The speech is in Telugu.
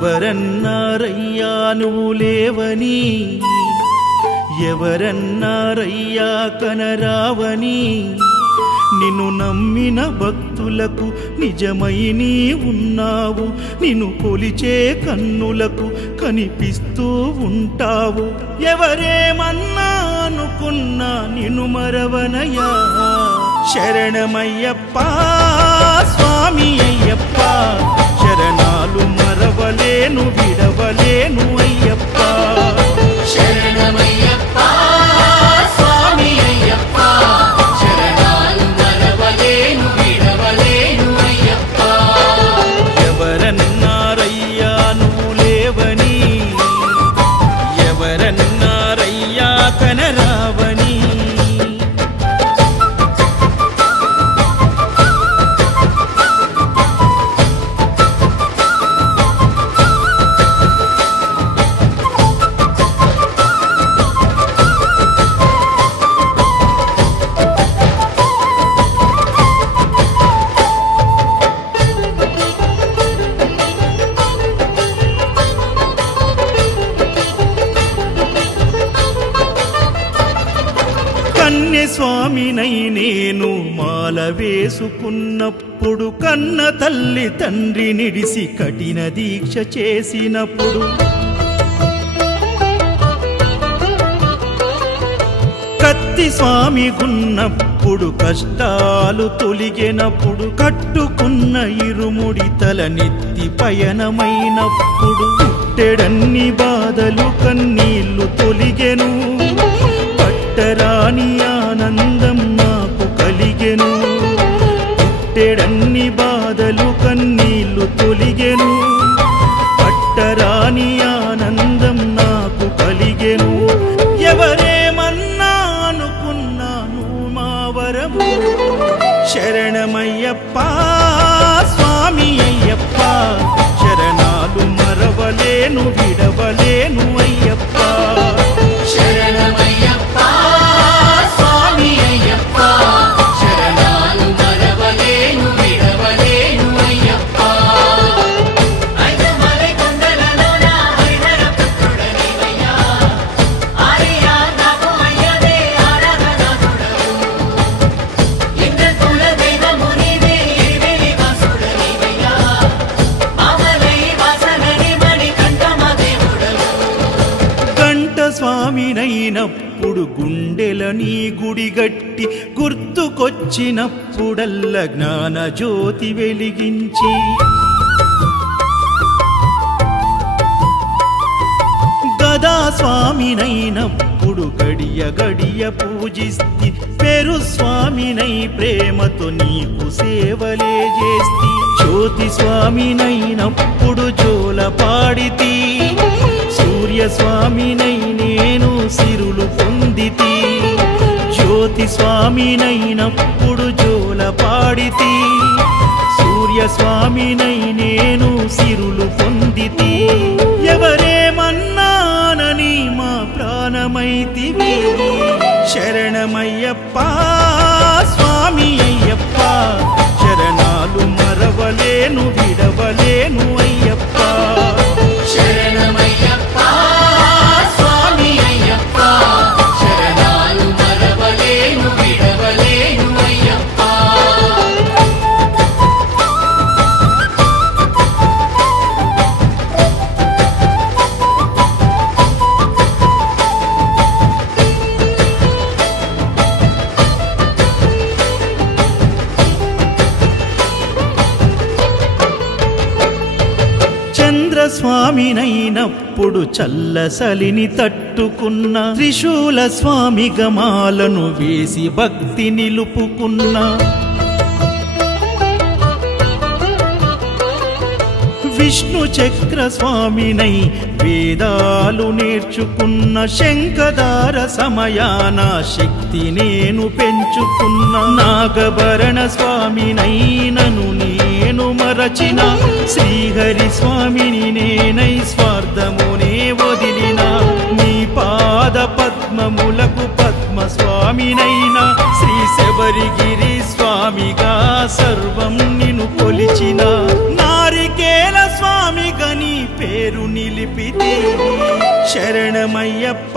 ఎవరన్నారయ్యా నువ్వు లేవని, ఎవరన్నారయ్యా కనరావని, నిన్ను నమ్మిన భక్తులకు నిజమై నీ ఉన్నావు, నిన్ను కొలిచే కన్నులకు కనిపిస్తూ ఉంటావు. ఎవరేమన్నా అనుకున్నా నిన్ను మరవనయ్యా. శరణమయ్యప్ప స్వామి అయ్యప్ప, శరణాలు మరవలేను విడవలేను అయ్యప్ప. శరణమయ్యప్ప స్వామి అయ్యప్ప, శరణాలు మరవలేను విడవలేను అయ్యప్ప. ఎవరన్నారయ్యా నువ్వు లేవని, ఎవరన్నారయ్యా కనరావని. స్వామినై నేను మాల వేసుకున్నప్పుడు, కన్న తల్లి తండ్రి నిడిసి కఠిన దీక్ష చేసినప్పుడు, కత్తి స్వామి గున్నప్పుడు కష్టాలు తొలిగినప్పుడు, కట్టుకున్న ఇరుముడి తల నెత్తి పయనమైనప్పుడు, పుట్టెడన్ని బాధలు కన్నీళ్లు తొలిగెను, పట్టరాని ఆనందం నాకు కలిగెను. పుట్టెడన్ని బాధలు కన్నీళ్లు తొలిగెను, పట్టరాని ఆనందం నాకు కలిగెను. ఎవరేమన్నా అనుకున్నాను మా వరము. శరణమయ్యప్ప స్వామి అయ్యప్ప, శరణాలు మరవలేను విడవలేను అయ్యప్ప. శరణమయ్యప్ప స్వామి అయ్యప్ప, శరణాలు మరవలేను విడవలేను అయ్యప్ప. ఐదమలై కొండలలోన హరిహర పుత్రుడనివయ్యా, ఆర్యా నాకు అయ్యవే ఆరాధనాథుడవు. లింగకుల దైవము నీవే ఇరివెలి వాసుడనివయ్యా, మామలై వాసనని మణికంఠమ దేవుడవు. కంఠ స్వామినైనప్పుడు గుండెల నీ గుడిగట్టి, గుర్తుకొచ్చినప్పుడల్ల జ్ఞాన జ్యోతి వెలిగించి, గదా స్వామినైనప్పుడు గడియ గడియ పూజిస్తి, పేరు స్వామినై ప్రేమతో నీకు సేవలే చేస్తి. జ్యోతి స్వామినైనప్పుడు జోల పాడితి, సూర్య స్వామినై నేను సిరులు పొందితి. జ్యోతి స్వామినైనప్పుడు జోల పాడితి, సూర్య స్వామినై నేను సిరులు పొందితి. ఎవరేమన్నానని మా ప్రాణమైతివి. శరణమయ్యప్ప స్వామి అయ్యప్ప, శరణాలు మరవలేను విడవలేను అయ్యప్ప. శరణమయ్యప్ప స్వామి అయ్యప్ప, శరణాలు మరవలేను విడవలేను అయ్యప్ప. స్వామినైనప్పుడు చల్లసలిని తట్టుకున్న, త్రిశూల స్వామి గమాలను వేసి భక్తి నిలుపుకున్న, విష్ణు చక్ర స్వామినై వేదాలు నేర్చుకున్న, శంఖదార సమయాన శక్తి నేను పెంచుకున్న, నాగభరణ స్వామినైనను నేను మరచిన, శ్రీహరి స్వామిని నేనై స్వార్థమునే వదిలిన, నీ పాద పద్మములకు పద్మ స్వామినైనా, శ్రీ శబరిగిరి స్వామిగా సర్వం నిన్ను కొలిచిన, నారికేల స్వామిగా నీ పేరు నిలిపితి శరణమయ్యప్ప